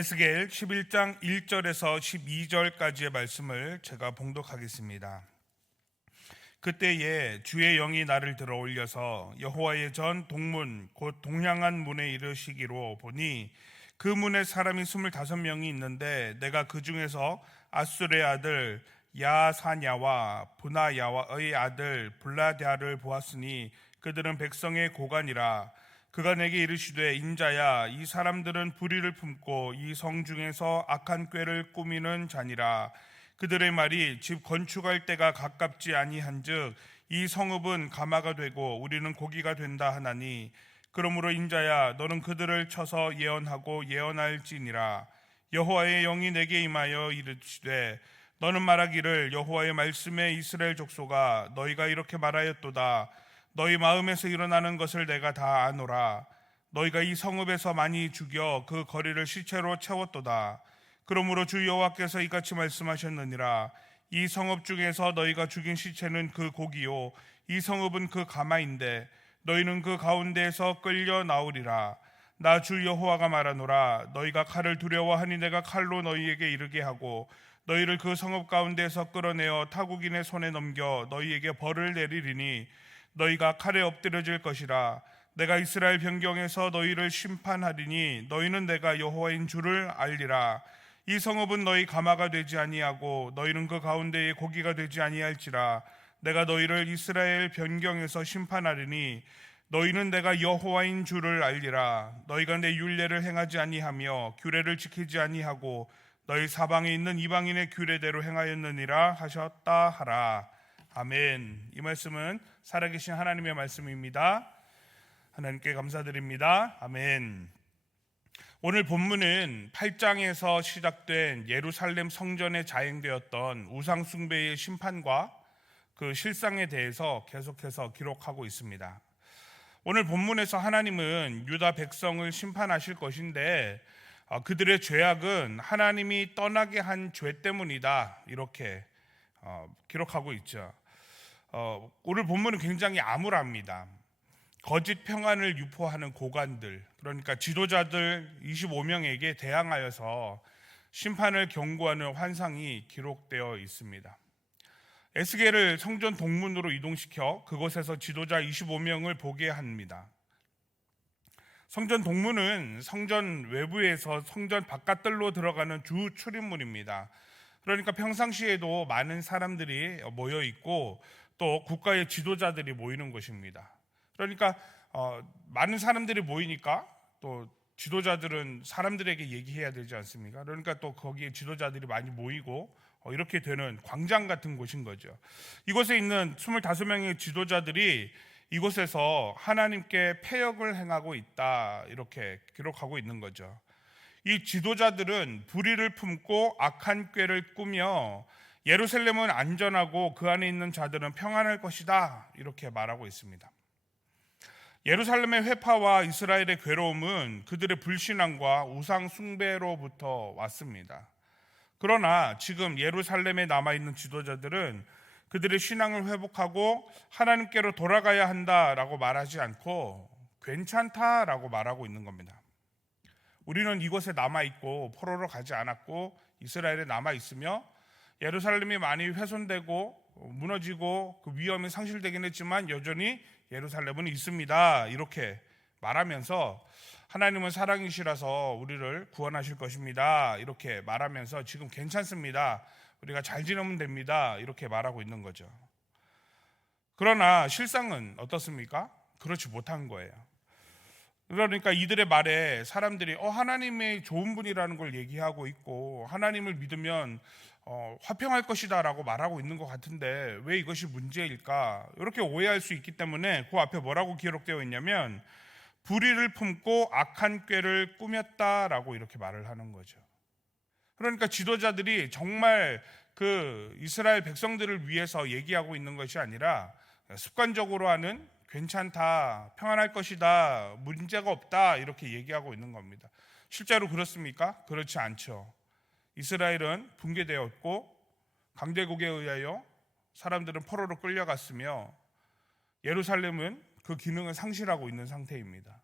에스겔 11장 1절에서 12절까지의 말씀을 제가 봉독하겠습니다. 그때에 주의 영이 나를 들어 올려서 여호와의 전 동문 곧 동향한 문에 이르시기로 보니 그 문에 사람이 25명이 있는데 내가 그 중에서 아술의 아들 야사냐와 브나야의 아들 블라랴를 보았으니 그들은 백성의 고관이라. 그가 내게 이르시되 인자야, 이 사람들은 불의를 품고 이 성 중에서 악한 꾀를 꾸미는 자니라. 그들의 말이 집 건축할 때가 가깝지 아니한즉 이 성읍은 가마가 되고 우리는 고기가 된다 하나니, 그러므로 인자야, 너는 그들을 쳐서 예언하고 예언할지니라. 여호와의 영이 내게 임하여 이르시되 너는 말하기를 여호와의 말씀에 이스라엘 족속아, 너희가 이렇게 말하였도다. 너희 마음에서 일어나는 것을 내가 다 아노라. 너희가 이 성읍에서 많이 죽여 그 거리를 시체로 채웠도다. 그러므로 주 여호와께서 이같이 말씀하셨느니라. 이 성읍 중에서 너희가 죽인 시체는 그 고기요, 이 성읍은 그 가마인데 너희는 그 가운데에서 끌려 나오리라. 나 주 여호와가 말하노라. 너희가 칼을 두려워하니 내가 칼로 너희에게 이르게 하고 너희를 그 성읍 가운데에서 끌어내어 타국인의 손에 넘겨 너희에게 벌을 내리리니 너희가 칼에 엎드려질 것이라. 내가 이스라엘 변경에서 너희를 심판하리니 너희는 내가 여호와인 줄을 알리라. 이 성읍은 너희 가마가 되지 아니하고 너희는 그 가운데에 고기가 되지 아니할지라. 내가 너희를 이스라엘 변경에서 심판하리니 너희는 내가 여호와인 줄을 알리라. 너희가 내 율례를 행하지 아니하며 규례를 지키지 아니하고 너희 사방에 있는 이방인의 규례대로 행하였느니라 하셨다 하라. 아멘. 이 말씀은 살아계신 하나님의 말씀입니다. 하나님께 감사드립니다. 아멘. 오늘 본문은 8장에서 시작된 예루살렘 성전에 자행되었던 우상 숭배의 심판과 그 실상에 대해서 계속해서 기록하고 있습니다. 오늘 본문에서 하나님은 유다 백성을 심판하실 것인데 그들의 죄악은 하나님이 떠나게 한 죄 때문이다, 이렇게 기록하고 있죠. 오늘 본문은 굉장히 암울합니다. 거짓 평안을 유포하는 고관들, 그러니까 지도자들 25명에게 대항하여서 심판을 경고하는 환상이 기록되어 있습니다. 에스겔을 성전 동문으로 이동시켜 그곳에서 지도자 25명을 보게 합니다. 성전 동문은 성전 외부에서 성전 바깥들로 들어가는 주 출입문입니다. 그러니까 평상시에도 많은 사람들이 모여 있고 또 국가의 지도자들이 모이는 곳입니다. 그러니까 많은 사람들이 모이니까 또 지도자들은 사람들에게 얘기해야 되지 않습니까? 그러니까 또 거기에 지도자들이 많이 모이고 이렇게 되는 광장 같은 곳인 거죠. 이곳에 있는 25명의 지도자들이 이곳에서 하나님께 패역을 행하고 있다, 이렇게 기록하고 있는 거죠. 이 지도자들은 불의를 품고 악한 꾀를 꾸며 예루살렘은 안전하고 그 안에 있는 자들은 평안할 것이다, 이렇게 말하고 있습니다. 예루살렘의 회파와 이스라엘의 괴로움은 그들의 불신앙과 우상 숭배로부터 왔습니다. 그러나 지금 예루살렘에 남아있는 지도자들은 그들의 신앙을 회복하고 하나님께로 돌아가야 한다라고 말하지 않고 괜찮다라고 말하고 있는 겁니다. 우리는 이곳에 남아있고 포로로 가지 않았고 이스라엘에 남아있으며 예루살렘이 많이 훼손되고 무너지고 그 위험이 상실되긴 했지만 여전히 예루살렘은 있습니다, 이렇게 말하면서 하나님은 사랑이시라서 우리를 구원하실 것입니다, 이렇게 말하면서 지금 괜찮습니다, 우리가 잘 지내면 됩니다, 이렇게 말하고 있는 거죠. 그러나 실상은 어떻습니까? 그렇지 못한 거예요. 그러니까 이들의 말에 사람들이 하나님의 좋은 분이라는 걸 얘기하고 있고 하나님을 믿으면 화평할 것이다 라고 말하고 있는 것 같은데 왜 이것이 문제일까? 이렇게 오해할 수 있기 때문에 그 앞에 뭐라고 기록되어 있냐면 불의를 품고 악한 꾀를 꾸몄다라고 이렇게 말을 하는 거죠. 그러니까 지도자들이 정말 그 이스라엘 백성들을 위해서 얘기하고 있는 것이 아니라 습관적으로 하는 괜찮다, 평안할 것이다, 문제가 없다, 이렇게 얘기하고 있는 겁니다. 실제로 그렇습니까? 그렇지 않죠. 이스라엘은 붕괴되었고 강대국에 의하여 사람들은 포로로 끌려갔으며 예루살렘은 그 기능을 상실하고 있는 상태입니다.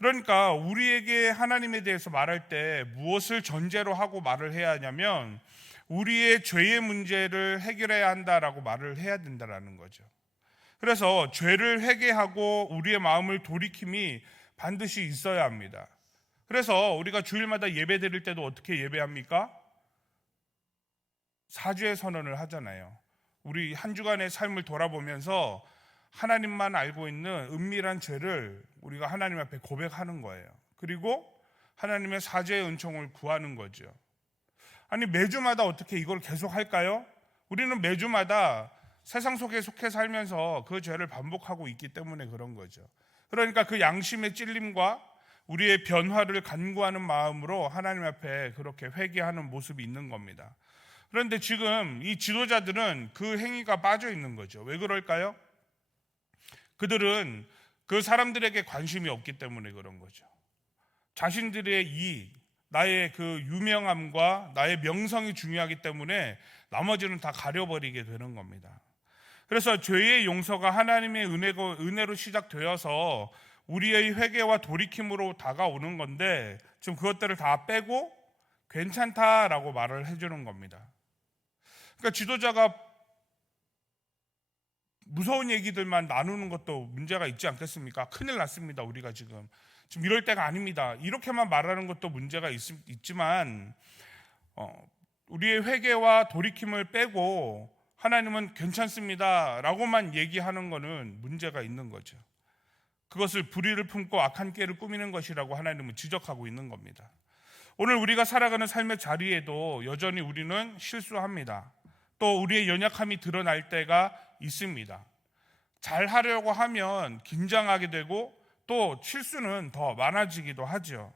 그러니까 우리에게 하나님에 대해서 말할 때 무엇을 전제로 하고 말을 해야 하냐면 우리의 죄의 문제를 해결해야 한다라고 말을 해야 된다라는 거죠. 그래서 죄를 회개하고 우리의 마음을 돌이킴이 반드시 있어야 합니다. 그래서 우리가 주일마다 예배 드릴 때도 어떻게 예배합니까? 사죄의 선언을 하잖아요. 우리 한 주간의 삶을 돌아보면서 하나님만 알고 있는 은밀한 죄를 우리가 하나님 앞에 고백하는 거예요. 그리고 하나님의 사죄의 은총을 구하는 거죠. 아니, 매주마다 어떻게 이걸 계속 할까요? 우리는 매주마다 세상 속에 속해 살면서 그 죄를 반복하고 있기 때문에 그런 거죠. 그러니까 그 양심의 찔림과 우리의 변화를 간구하는 마음으로 하나님 앞에 그렇게 회개하는 모습이 있는 겁니다. 그런데 지금 이 지도자들은 그 행위가 빠져 있는 거죠. 왜 그럴까요? 그들은 그 사람들에게 관심이 없기 때문에 그런 거죠. 자신들의 이익, 나의 그 유명함과 나의 명성이 중요하기 때문에 나머지는 다 가려버리게 되는 겁니다. 그래서 죄의 용서가 하나님의 은혜로 시작되어서 우리의 회개와 돌이킴으로 다가오는 건데 지금 그것들을 다 빼고 괜찮다라고 말을 해주는 겁니다. 그러니까 지도자가 무서운 얘기들만 나누는 것도 문제가 있지 않겠습니까? 큰일 났습니다. 우리가 지금 이럴 때가 아닙니다. 이렇게만 말하는 것도 문제가 있지만 우리의 회개와 돌이킴을 빼고 하나님은 괜찮습니다 라고만 얘기하는 것은 문제가 있는 거죠. 그것을 불의를 품고 악한 꾀를 꾸미는 것이라고 하나님은 지적하고 있는 겁니다. 오늘 우리가 살아가는 삶의 자리에도 여전히 우리는 실수합니다. 또 우리의 연약함이 드러날 때가 있습니다. 잘 하려고 하면 긴장하게 되고 또 실수는 더 많아지기도 하죠.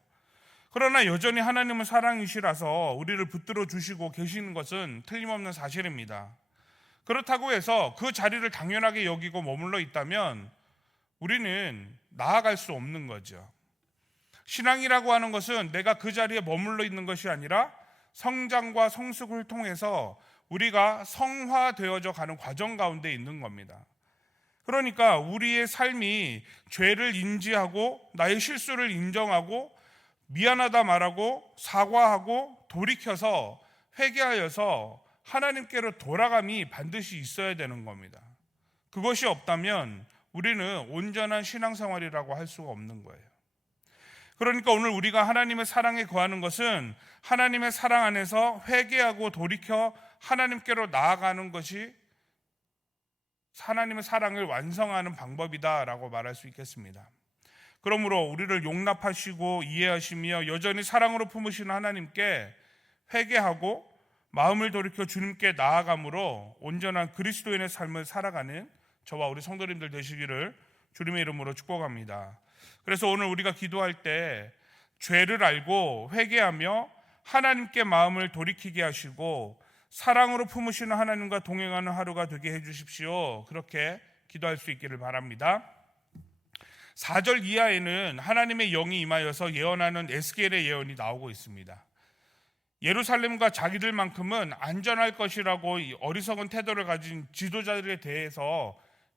그러나 여전히 하나님은 사랑이시라서 우리를 붙들어 주시고 계시는 것은 틀림없는 사실입니다. 그렇다고 해서 그 자리를 당연하게 여기고 머물러 있다면 우리는 나아갈 수 없는 거죠. 신앙이라고 하는 것은 내가 그 자리에 머물러 있는 것이 아니라 성장과 성숙을 통해서 우리가 성화되어져 가는 과정 가운데 있는 겁니다. 그러니까 우리의 삶이 죄를 인지하고 나의 실수를 인정하고 미안하다 말하고 사과하고 돌이켜서 회개하여서 하나님께로 돌아감이 반드시 있어야 되는 겁니다. 그것이 없다면 우리는 온전한 신앙생활이라고 할 수가 없는 거예요. 그러니까 오늘 우리가 하나님의 사랑에 거하는 것은 하나님의 사랑 안에서 회개하고 돌이켜 하나님께로 나아가는 것이 하나님의 사랑을 완성하는 방법이다라고 말할 수 있겠습니다. 그러므로 우리를 용납하시고 이해하시며 여전히 사랑으로 품으시는 하나님께 회개하고 마음을 돌이켜 주님께 나아감으로 온전한 그리스도인의 삶을 살아가는 저와 우리 성도님들 되시기를 주님의 이름으로 축복합니다. 그래서 오늘 우리가 기도할 때 죄를 알고 회개하며 하나님께 마음을 돌이키게 하시고 사랑으로 품으시는 하나님과 동행하는 하루가 되게 해주십시오. 그렇게 기도할 수 있기를 바랍니다. 4절 이하에는 하나님의 영이 임하여서 예언하는 에스겔의 예언이 나오고 있습니다. 예루살렘과 자기들만큼은 안전할 것이라고 어리석은 태도를 가진 지도자들에 대해서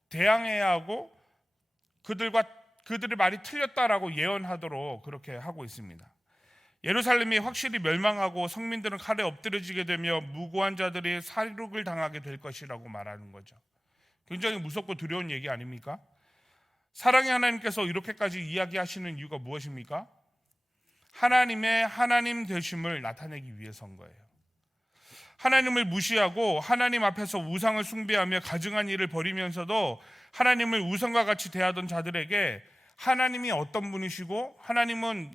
대항해야 하고 그들의 말이 틀렸다라고 예언하도록 그렇게 하고 있습니다. 예루살렘이 확실히 멸망하고 성민들은 칼에 엎드려지게 되며 무고한 자들이 살육을 당하게 될 것이라고 말하는 거죠. 굉장히 무섭고 두려운 얘기 아닙니까? 사랑의 하나님께서 이렇게까지 이야기하시는 이유가 무엇입니까? 하나님의 하나님 되심을 나타내기 위해서인 거예요. 하나님을 무시하고 하나님 앞에서 우상을 숭배하며 가증한 일을 벌이면서도 하나님을 우상과 같이 대하던 자들에게 하나님이 어떤 분이시고 하나님은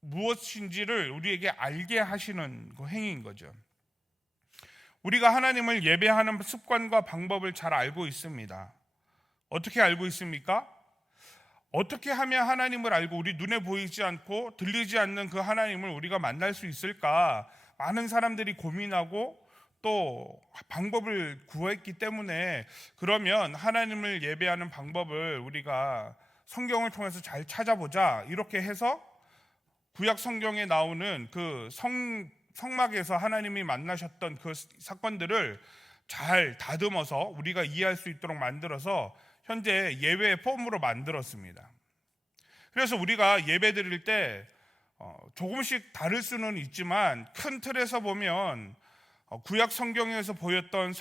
무엇인지를 우리에게 알게 하시는 그 행위인 거죠. 우리가 하나님을 예배하는 습관과 방법을 잘 알고 있습니다. 어떻게 알고 있습니까? 어떻게 하면 하나님을 알고 우리 눈에 보이지 않고 들리지 않는 그 하나님을 우리가 만날 수 있을까? 많은 사람들이 고민하고 또 방법을 구했기 때문에 그러면 하나님을 예배하는 방법을 우리가 성경을 통해서 잘 찾아보자 이렇게 해서 구약 성경에 나오는 그 성막에서 하나님이 만나셨던 그 사건들을 잘 다듬어서 우리가 이해할 수 있도록 만들어서 현재 예외의 폼으로 만들었습니다. 그래서 우리가 예배 드릴 때 조금씩 다를 수는 있지만 큰 틀에서 보면 구약 성경에서 보였던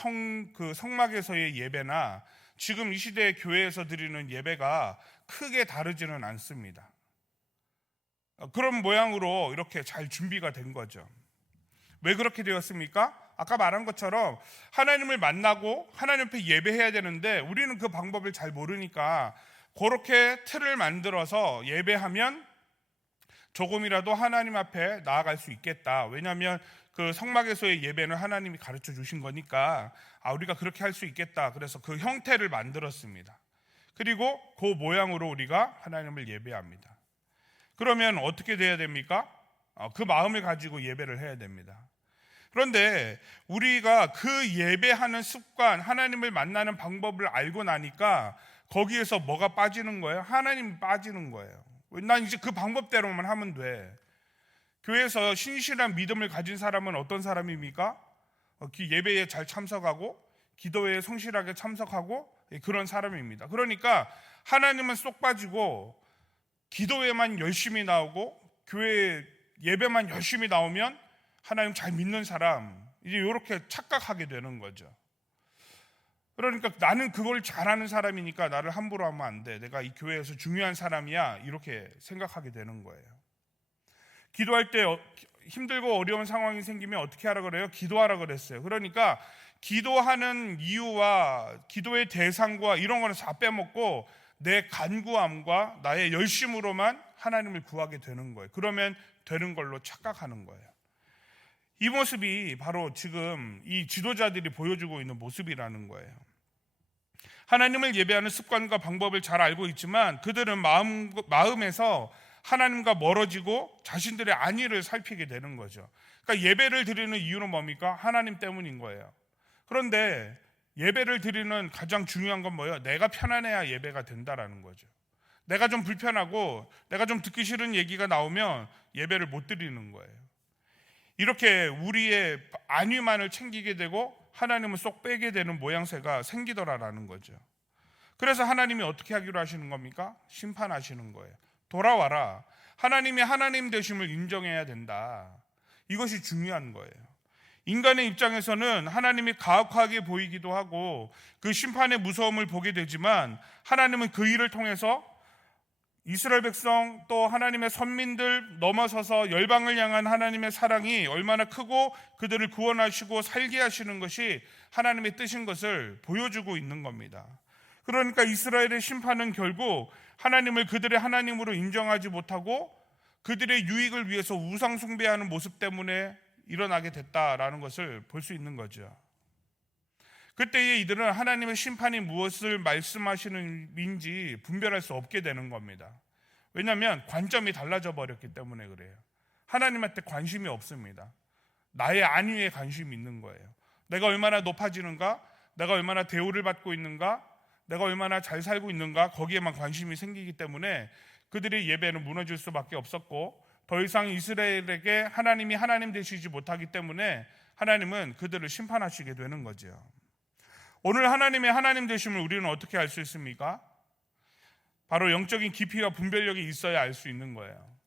성막에서의 예배나 지금 이 시대의 교회에서 드리는 예배가 크게 다르지는 않습니다. 그런 모양으로 이렇게 잘 준비가 된 거죠. 왜 그렇게 되었습니까? 아까 말한 것처럼 하나님을 만나고 하나님 앞에 예배해야 되는데 우리는 그 방법을 잘 모르니까 그렇게 틀을 만들어서 예배하면 조금이라도 하나님 앞에 나아갈 수 있겠다. 왜냐하면 그 성막에서의 예배는 하나님이 가르쳐 주신 거니까 우리가 그렇게 할 수 있겠다. 그래서 그 형태를 만들었습니다. 그리고 그 모양으로 우리가 하나님을 예배합니다. 그러면 어떻게 돼야 됩니까? 그 마음을 가지고 예배를 해야 됩니다. 그런데 우리가 그 예배하는 습관, 하나님을 만나는 방법을 알고 나니까 거기에서 뭐가 빠지는 거예요? 하나님이 빠지는 거예요. 난 이제 그 방법대로만 하면 돼. 교회에서 신실한 믿음을 가진 사람은 어떤 사람입니까? 예배에 잘 참석하고 기도회에 성실하게 참석하고 그런 사람입니다. 그러니까 하나님은 쏙 빠지고 기도회만 열심히 나오고 교회 예배만 열심히 나오면 하나님 잘 믿는 사람, 이제 이렇게 착각하게 되는 거죠. 그러니까 나는 그걸 잘하는 사람이니까 나를 함부로 하면 안 돼. 내가 이 교회에서 중요한 사람이야. 이렇게 생각하게 되는 거예요. 기도할 때 힘들고 어려운 상황이 생기면 어떻게 하라 그래요? 기도하라 그랬어요. 그러니까 기도하는 이유와 기도의 대상과 이런 거는 다 빼먹고 내 간구함과 나의 열심으로만 하나님을 구하게 되는 거예요. 그러면 되는 걸로 착각하는 거예요. 이 모습이 바로 지금 이 지도자들이 보여주고 있는 모습이라는 거예요. 하나님을 예배하는 습관과 방법을 잘 알고 있지만 그들은 마음에서 하나님과 멀어지고 자신들의 안위를 살피게 되는 거죠. 그러니까 예배를 드리는 이유는 뭡니까? 하나님 때문인 거예요. 그런데 예배를 드리는 가장 중요한 건 뭐예요? 내가 편안해야 예배가 된다라는 거죠. 내가 좀 불편하고 내가 좀 듣기 싫은 얘기가 나오면 예배를 못 드리는 거예요. 이렇게 우리의 안위만을 챙기게 되고 하나님을 쏙 빼게 되는 모양새가 생기더라라는 거죠. 그래서 하나님이 어떻게 하기로 하시는 겁니까? 심판하시는 거예요. 돌아와라. 하나님이 하나님 되심을 인정해야 된다. 이것이 중요한 거예요. 인간의 입장에서는 하나님이 가혹하게 보이기도 하고 그 심판의 무서움을 보게 되지만 하나님은 그 일을 통해서 이스라엘 백성 또 하나님의 선민들 넘어서서 열방을 향한 하나님의 사랑이 얼마나 크고 그들을 구원하시고 살게 하시는 것이 하나님의 뜻인 것을 보여주고 있는 겁니다. 그러니까 이스라엘의 심판은 결국 하나님을 그들의 하나님으로 인정하지 못하고 그들의 유익을 위해서 우상 숭배하는 모습 때문에 일어나게 됐다라는 것을 볼 수 있는 거죠. 그때에 이들은 하나님의 심판이 무엇을 말씀하시는지 분별할 수 없게 되는 겁니다. 왜냐하면 관점이 달라져 버렸기 때문에 그래요. 하나님한테 관심이 없습니다. 나의 안위에 관심이 있는 거예요. 내가 얼마나 높아지는가, 내가 얼마나 대우를 받고 있는가, 내가 얼마나 잘 살고 있는가, 거기에만 관심이 생기기 때문에 그들의 예배는 무너질 수밖에 없었고 더 이상 이스라엘에게 하나님이 하나님 되시지 못하기 때문에 하나님은 그들을 심판하시게 되는 거죠. 오늘 하나님의 하나님 되심을 우리는 어떻게 알 수 있습니까? 바로 영적인 깊이와 분별력이 있어야 알 수 있는 거예요.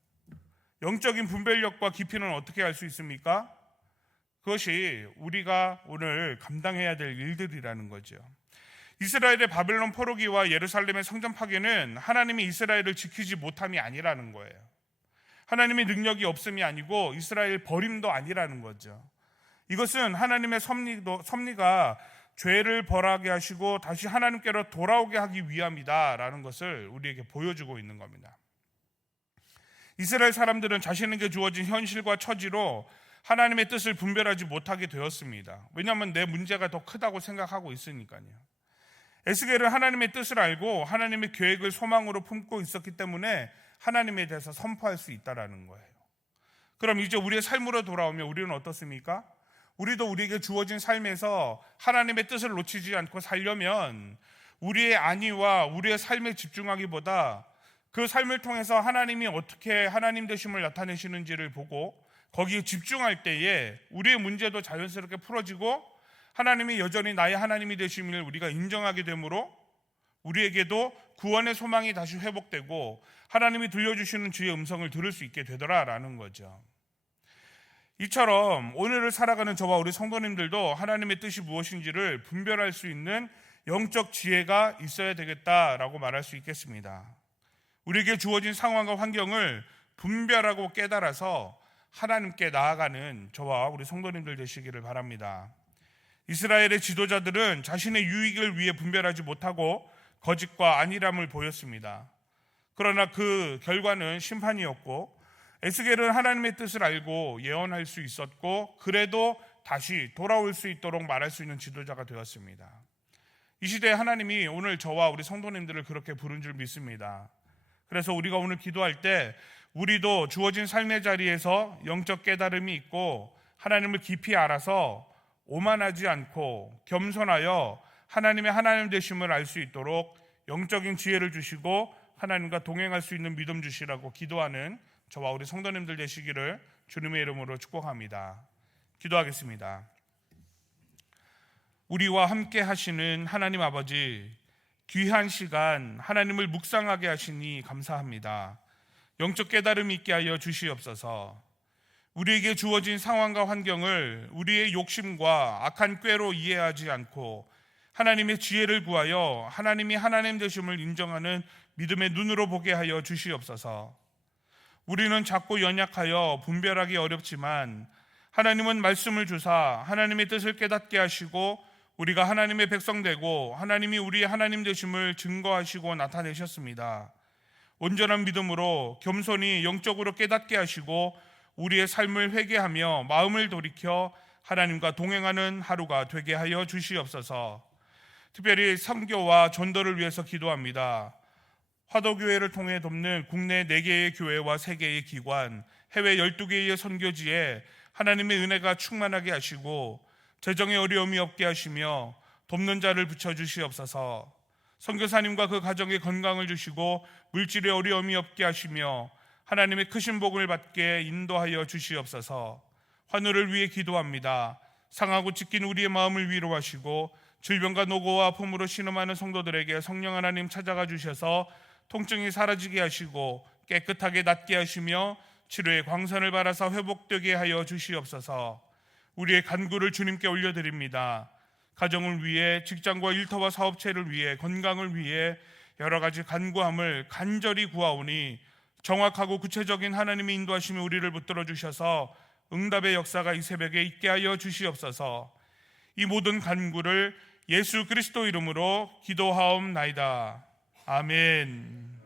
영적인 분별력과 깊이는 어떻게 알 수 있습니까? 그것이 우리가 오늘 감당해야 될 일들이라는 거죠. 이스라엘의 바벨론 포로기와 예루살렘의 성전 파괴는 하나님이 이스라엘을 지키지 못함이 아니라는 거예요. 하나님의 능력이 없음이 아니고 이스라엘 버림도 아니라는 거죠. 이것은 하나님의 섭리가 죄를 벌하게 하시고 다시 하나님께로 돌아오게 하기 위함이다라는 것을 우리에게 보여주고 있는 겁니다. 이스라엘 사람들은 자신에게 주어진 현실과 처지로 하나님의 뜻을 분별하지 못하게 되었습니다. 왜냐하면 내 문제가 더 크다고 생각하고 있으니까요. 에스겔은 하나님의 뜻을 알고 하나님의 계획을 소망으로 품고 있었기 때문에 하나님에 대해서 선포할 수 있다라는 거예요. 그럼 이제 우리의 삶으로 돌아오면 우리는 어떻습니까? 우리도 우리에게 주어진 삶에서 하나님의 뜻을 놓치지 않고 살려면 우리의 안위와 우리의 삶에 집중하기보다 그 삶을 통해서 하나님이 어떻게 하나님 되심을 나타내시는지를 보고 거기에 집중할 때에 우리의 문제도 자연스럽게 풀어지고 하나님이 여전히 나의 하나님이 되심을 우리가 인정하게 되므로 우리에게도 구원의 소망이 다시 회복되고 하나님이 들려주시는 주의 음성을 들을 수 있게 되더라라는 거죠. 이처럼 오늘을 살아가는 저와 우리 성도님들도 하나님의 뜻이 무엇인지를 분별할 수 있는 영적 지혜가 있어야 되겠다라고 말할 수 있겠습니다. 우리에게 주어진 상황과 환경을 분별하고 깨달아서 하나님께 나아가는 저와 우리 성도님들 되시기를 바랍니다. 이스라엘의 지도자들은 자신의 유익을 위해 분별하지 못하고 거짓과 안일함을 보였습니다. 그러나 그 결과는 심판이었고, 에스겔은 하나님의 뜻을 알고 예언할 수 있었고, 그래도 다시 돌아올 수 있도록 말할 수 있는 지도자가 되었습니다. 이 시대에 하나님이 오늘 저와 우리 성도님들을 그렇게 부른 줄 믿습니다. 그래서 우리가 오늘 기도할 때 우리도 주어진 삶의 자리에서 영적 깨달음이 있고 하나님을 깊이 알아서 오만하지 않고 겸손하여 하나님의 하나님 되심을 알 수 있도록 영적인 지혜를 주시고 하나님과 동행할 수 있는 믿음 주시라고 기도하는 저와 우리 성도님들 되시기를 주님의 이름으로 축복합니다. 기도하겠습니다. 우리와 함께 하시는 하나님 아버지, 귀한 시간 하나님을 묵상하게 하시니 감사합니다. 영적 깨달음이 있게 하여 주시옵소서. 우리에게 주어진 상황과 환경을 우리의 욕심과 악한 꾀로 이해하지 않고 하나님의 지혜를 구하여 하나님이 하나님 되심을 인정하는 믿음의 눈으로 보게 하여 주시옵소서. 우리는 작고 연약하여 분별하기 어렵지만 하나님은 말씀을 주사 하나님의 뜻을 깨닫게 하시고 우리가 하나님의 백성 되고 하나님이 우리의 하나님 되심을 증거하시고 나타내셨습니다. 온전한 믿음으로 겸손히 영적으로 깨닫게 하시고 우리의 삶을 회개하며 마음을 돌이켜 하나님과 동행하는 하루가 되게 하여 주시옵소서. 특별히 선교와 전도를 위해서 기도합니다. 화도교회를 통해 돕는 국내 4개의 교회와 3개의 기관, 해외 12개의 선교지에 하나님의 은혜가 충만하게 하시고 재정의 어려움이 없게 하시며 돕는 자를 붙여주시옵소서. 선교사님과 그 가정에 건강을 주시고 물질의 어려움이 없게 하시며 하나님의 크신 복을 받게 인도하여 주시옵소서. 환우를 위해 기도합니다. 상하고 찢긴 우리의 마음을 위로하시고 질병과 노고와 아픔으로 신음하는 성도들에게 성령 하나님 찾아가 주셔서 통증이 사라지게 하시고 깨끗하게 낫게 하시며 치료의 광선을 바라사 회복되게 하여 주시옵소서. 우리의 간구를 주님께 올려드립니다. 가정을 위해, 직장과 일터와 사업체를 위해, 건강을 위해 여러 가지 간구함을 간절히 구하오니 정확하고 구체적인 하나님의 인도하심이 우리를 붙들어 주셔서 응답의 역사가 이 새벽에 있게 하여 주시옵소서. 이 모든 간구를 예수 그리스도 이름으로 기도하옵나이다. 아멘.